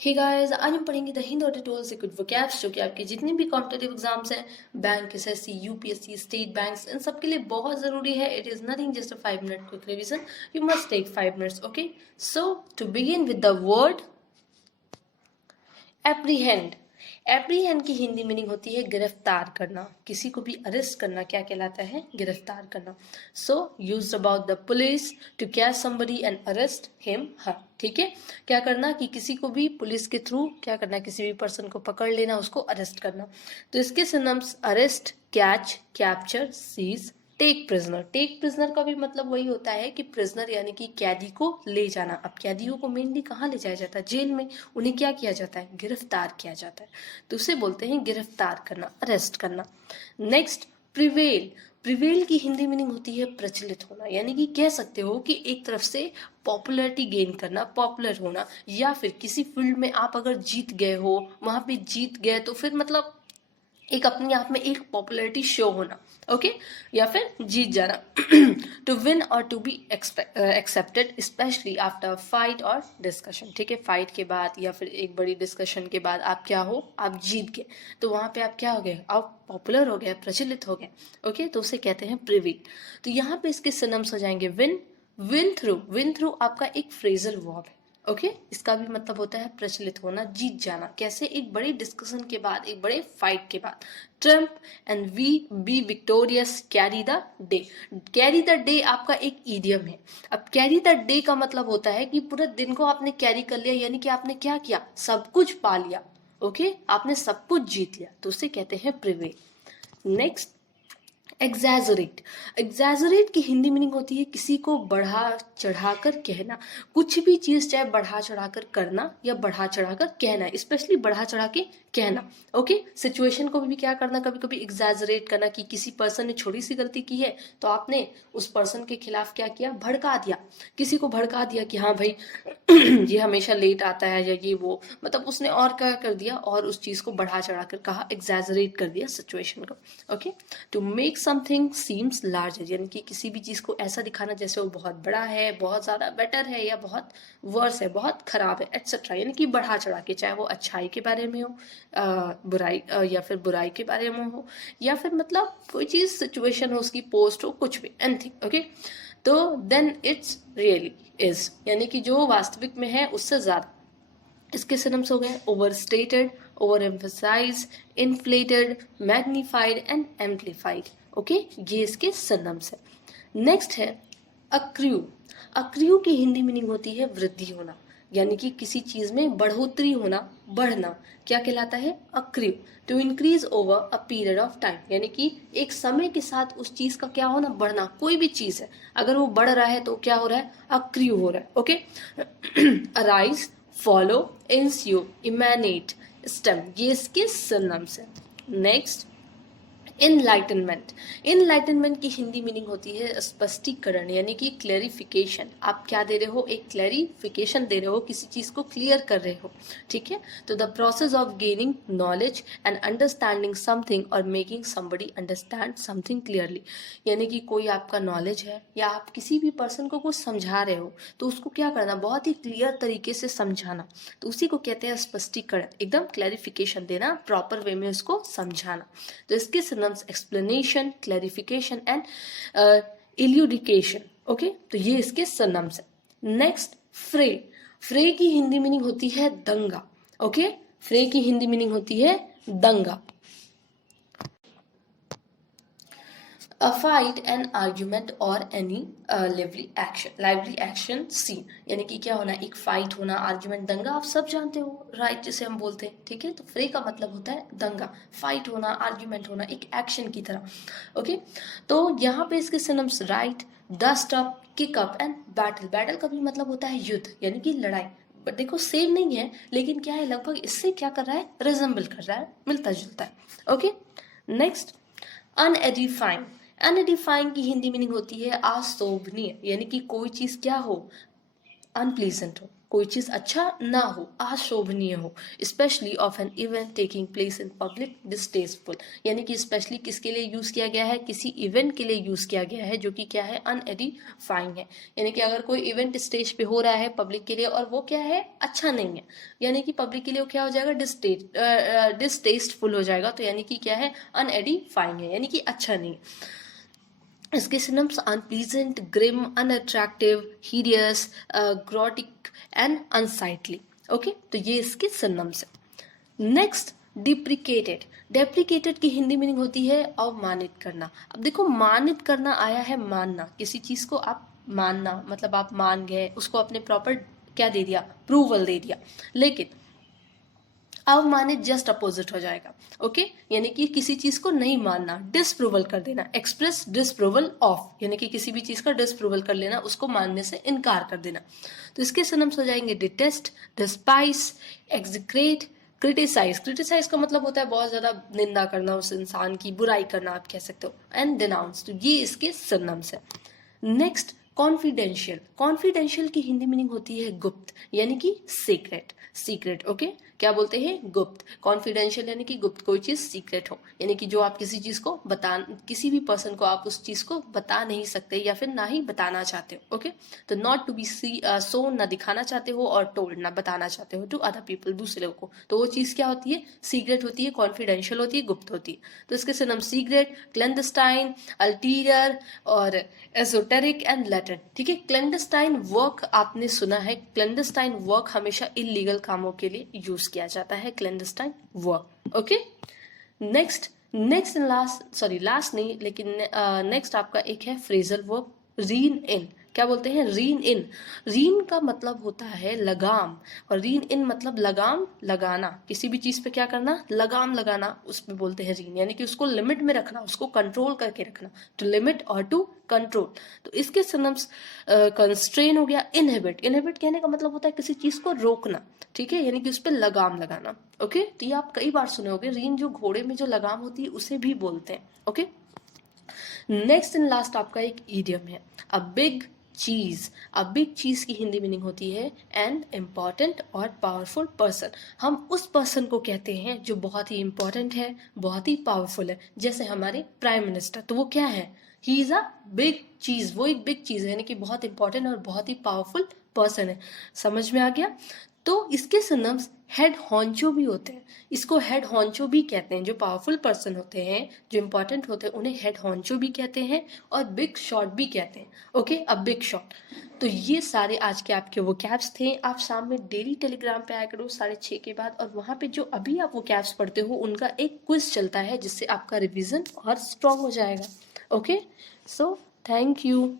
Hey guys, आज हम पढ़ेंगे the Hindu editorials secure vocabs, जो कि आपके जितने भी कॉम्पिटिटिव एग्जाम्स हैं, bank, SSC, UPSC, state banks, इन सब के लिए बहुत जरूरी है. It is nothing just a 5 minute quick revision. You must take 5 minutes. Okay, so to begin with the word apprehend. Apprehend की हिंदी मीनिंग होती है गिरफ्तार करना. किसी को भी अरेस्ट करना क्या कहलाता है? गिरफ्तार करना. So used about the police to catch somebody and arrest him her. ठीक है, क्या करना कि किसी को भी पुलिस के थ्रू क्या करना, किसी भी पर्सन को पकड़ लेना, उसको अरेस्ट करना. तो इसके synonyms arrest, catch, capture, seize, take prisoner. Take prisoner का भी मतलब वही होता है कि प्रिजनर यानी कि कैदी को ले जाना. अब कैदियों को मेनली कहाँ ले जाया जाता है? जेल में. उन्हें क्या किया जाता है? गिरफ्तार किया जाता है. तो उसे बोलते हैं गिरफ्तार करना, अरेस्ट करना. Next, prevail. प्रिवेल की हिंदी मीनिंग होती है प्रचलित होना. यानी कि कह सकते हो कि एक तरफ से पॉपुलैरिटी गेन करना, पॉपुलर होना, या फिर किसी फील्ड में आप अगर जीत गए हो, वहां पे जीत गए, तो फिर मतलब एक अपने आप में एक पॉपुलैरिटी शो होना. ओके, या फिर जीत जाना. टू विन और to be accepted specially after fight और डिस्कशन. ठीक है, फाइट के बाद या फिर एक बड़ी डिस्कशन के बाद आप क्या हो, आप जीत गए, तो वहां पे आप क्या हो गए? आप पॉपुलर हो गए, प्रचलित हो गए. ओके, तो उसे कहते हैं प्रिवील. तो यहाँ पे इसके सिनम्स हो जाएंगे win, win through. Win through आपका एक फ्रेजल वर्ब है. ओके, इसका भी मतलब होता है प्रचलित होना, जीत जाना. कैसे? एक बड़ी डिस्कशन के बाद, एक बड़े फाइट के बाद. Triumph and we be victorious, carry the day. Carry the day आपका एक ईडियम है. अब कैरी द डे का मतलब होता है कि पूरे दिन को आपने कैरी कर लिया, यानी कि आपने क्या किया? सब कुछ पा लिया. ओके, आपने सब कुछ जीत लिया, तो उसे कहते हैं प्रिवेल. Next, exaggerate. एग्जैजरेट की हिंदी मीनिंग होती है किसी को बढ़ा चढ़ाकर कहना. कुछ भी चीज चाहे बढ़ा चढ़ाकर करना या बढ़ा चढ़ाकर कहना, स्पेशली बढ़ा चढ़ा के कहना. ओके, सिचुएशन को भी क्या करना, कभी कभी एग्जैजरेट करना, कि किसी पर्सन ने छोटी सी गलती की है तो आपने उस पर्सन के खिलाफ क्या किया? भड़का दिया. किसी को भड़का दिया कि हाँ भाई ये हमेशा लेट आता है, या ये वो, मतलब उसने और क्या कर दिया, और उस चीज को बढ़ा चढ़ा कर कहा, एग्जैजरेट कर दिया सिचुएशन को. Okay, to make something seems larger, यानी कि किसी भी चीज को ऐसा दिखाना जैसे वो बहुत बड़ा है, बहुत ज्यादा बेटर है, या बहुत वर्स है, बहुत खराब है, एक्सेट्रा. यानी कि बढ़ा चढ़ा के, चाहे वो अच्छाई के बारे में हो, बुराई या फिर बुराई के बारे में हो, या फिर मतलब कोई चीज सिचुएशन हो, उसकी पोस्ट हो, कुछ भी, एनीथिंग. ओके, तो देन इट्स रियली इज, यानी कि जो वास्तविक में है उससे ज्यादा. इसके सिनम्स हो गए overstated, overemphasize, inflated, magnified and amplified. Okay, ये इसके सिनम्स है. नेक्स्ट है अक्र्यू. अक्र्यू की हिंदी मीनिंग होती है वृद्धि होना, यानी कि किसी चीज में बढ़ोतरी होना, बढ़ना. क्या कहलाता है? Accrue. To increase over a period of time, यानी कि एक समय के साथ उस चीज का क्या होना? बढ़ना. कोई भी चीज है अगर वो बढ़ रहा है तो क्या हो रहा है? अक्र्यू हो रहा है. ओके, अराइज, फॉलो, इंस्यू, इमेनेट, स्टेम, ये इसके सिनोनिम्स हैं. Next, enlightenment. इनलाइटनमेंट की हिंदी मीनिंग होती है स्पष्टीकरण, यानी कि क्लेरिफिकेशन. आप क्या दे रहे हो? एक क्लेरिफिकेशन दे रहे हो, किसी चीज को क्लियर कर रहे हो. ठीक है, तो the process of gaining knowledge and understanding something और making somebody understand something clearly. यानी कि कोई आपका नॉलेज है, या आप किसी भी पर्सन को कुछ समझा रहे हो, तो उसको क्या करना? बहुत ही क्लियर तरीके से समझाना. तो उसी को कहते हैं स्पष्टीकरण, एकदम क्लैरिफिकेशन देना, प्रॉपर वे में उसको समझाना. तो इसके एक्सप्लेनेशन, क्लैरिफिकेशन एंड इल्यूडिकेशन. ओके, तो ये इसके सिनोनिम्स है. नेक्स्ट, फ्रे. फ्रे की हिंदी मीनिंग होती है दंगा. ओके, फ्रे की हिंदी मीनिंग होती है दंगा. A fight, an argument or any lively action scene. यानी कि क्या होना? एक फाइट होना, आर्ग्यूमेंट, दंगा, आप सब जानते हो, राइट, जिसे हम बोलते हैं. ठीक है, तो फ्रे का मतलब होता है दंगा, फाइट होना, आर्ग्यूमेंट होना, एक एक्शन की तरह. ओके, तो यहाँ पे इसके synonyms right, dust up, kick up and battle. Battle का भी मतलब होता है युद्ध, यानी कि लड़ाई. बट देखो सेम नहीं है, लेकिन क्या है, लगभग इससे क्या कर रहा है? रिजेंबल कर रहा है, मिलता जुलता है. Okay, next, अनएडिफाइंग. अनएडिफाइंग की हिंदी मीनिंग होती है अशोभनीय, यानी कि कोई चीज क्या हो? अनप्लीजेंट हो. कोई चीज अच्छा ना हो, अशोभनीय हो, specially of an event taking place in public distasteful, यानी कि स्पेशली किसके लिए यूज किया गया है, किसी इवेंट के लिए यूज किया गया है जो कि क्या है, अनएडिफाइंग है। यानी कि अगर कोई इवेंट स्टेज पे हो रहा है पब्लिक के लिए और वो क्या है, अच्छा नहीं है, यानी कि पब्लिक के लिए वो क्या हो जाएगा, डिस्टेस्टफुल हो जाएगा, तो यानी कि क्या है, अनएडिफाइंग है, यानी कि अच्छा नहीं है। इसके synonyms unpleasant, grim, unattractive, hideous, grotesque and unsightly. Okay, तो ये इसके सिनम्स है। नेक्स्ट, डिप्रिकेटेड। डेप्रिकेटेड की हिंदी मीनिंग होती है अवमानित करना। अब देखो, मानित करना आया है मानना, किसी चीज को आप मानना, मतलब आप मान गए, उसको अपने प्रॉपर क्या दे दिया, अप्रूवल दे दिया। लेकिन अवमानित जस्ट अपोजिट हो जाएगा। ओके, यानी कि किसी चीज को नहीं मानना, डिसप्रूवल कर देना, एक्सप्रेस डिसप्रूवल ऑफ, यानी कि किसी भी चीज का डिसप्रूवल कर लेना, उसको मानने से इनकार कर देना। तो इसके सिनम्स हो जाएंगे डिटेस्ट, डिस्पाइस, एग्जिक्रेट, क्रिटिसाइज। क्रिटिसाइज का मतलब होता है बहुत ज्यादा निंदा करना, उस इंसान की बुराई करना आप कह सकते हो, एंड डिनाउंस। तो ये इसके सिनम्स है। Next, confidential. कॉन्फिडेंशियल की हिंदी मीनिंग होती है गुप्त, यानी कि सीक्रेट। सीक्रेट, ओके, क्या बोलते हैं, गुप्त। कॉन्फिडेंशियल यानी कि गुप्त, कोई चीज सीक्रेट हो, यानी कि जो आप किसी चीज को बता, किसी भी पर्सन को आप उस चीज को बता नहीं सकते या फिर ना ही बताना चाहते हो। ओके, तो नॉट टू बी सो, ना दिखाना चाहते हो, और टोल्ड, ना बताना चाहते हो टू अदर पीपल, दूसरे को, तो वो चीज क्या होती है, सीक्रेट होती है, कॉन्फिडेंशियल होती है, गुप्त होती है। तो इसके सिनम सीक्रेट, क्लैंडस्टाइन, अल्टीरियर और एजोटेरिक एंड लैटिन। ठीक है, क्लैंडस्टाइन वर्क आपने सुना है, क्लैंडस्टाइन वर्क हमेशा इलीगल कामों के लिए यूज किया जाता है, clandestine work. Okay, next, next and last, sorry last नहीं, लेकिन नेक्स्ट आपका एक है फ्रेजल वर्ब, रीन इन। क्या बोलते हैं, रीन इन। रीन का मतलब होता है लगाम, और रीन इन मतलब लगाम लगाना, किसी भी चीज पे क्या करना, लगाम लगाना, उसमें बोलते हैं रीन, यानी कि उसको लिमिट में रखना, उसको कंट्रोल करके रखना, टू लिमिट और टू कंट्रोल। तो इसके सिनम्स कंस्ट्रेन हो गया, इनहिबिट। इनहिबिट कहने का मतलब होता है किसी चीज को रोकना, ठीक है, यानी कि उस पर लगाम लगाना। ओके, तो ये आप कई बार सुने होंगे, रीन जो घोड़े में जो लगाम होती है उसे भी बोलते हैं। ओके, नेक्स्ट एंड लास्ट आपका एक इडियम है, अ बिग चीज। अ बिग चीज की हिंदी मीनिंग होती है एन इम्पॉर्टेंट और पावरफुल पर्सन। हम उस पर्सन को कहते हैं जो बहुत ही इंपॉर्टेंट है, बहुत ही पावरफुल है, जैसे हमारे प्राइम मिनिस्टर, तो वो क्या है, ही इज अ बिग चीज, वो एक बिग चीज है, यानी कि बहुत इंपॉर्टेंट और बहुत ही पावरफुल पर्सन है। समझ में आ गया। तो इसके सिनम्स हेड हॉन्चो भी होते हैं, इसको हेड हॉन्चो भी कहते हैं, जो पावरफुल पर्सन होते हैं, जो इंपॉर्टेंट होते हैं, उन्हें हेड हॉन्चो भी कहते हैं, और बिग शॉट भी कहते हैं। ओके, अब बिग शॉट। तो ये सारे आज के आपके वो कैप्स थे। आप शाम में डेली टेलीग्राम पे आया करो 6:30 के बाद, और वहां पे जो अभी आप वो कैप्स पढ़ते हो उनका एक क्विज चलता है, जिससे आपका रिवीजन और स्ट्रांग हो जाएगा। Okay, so thank you.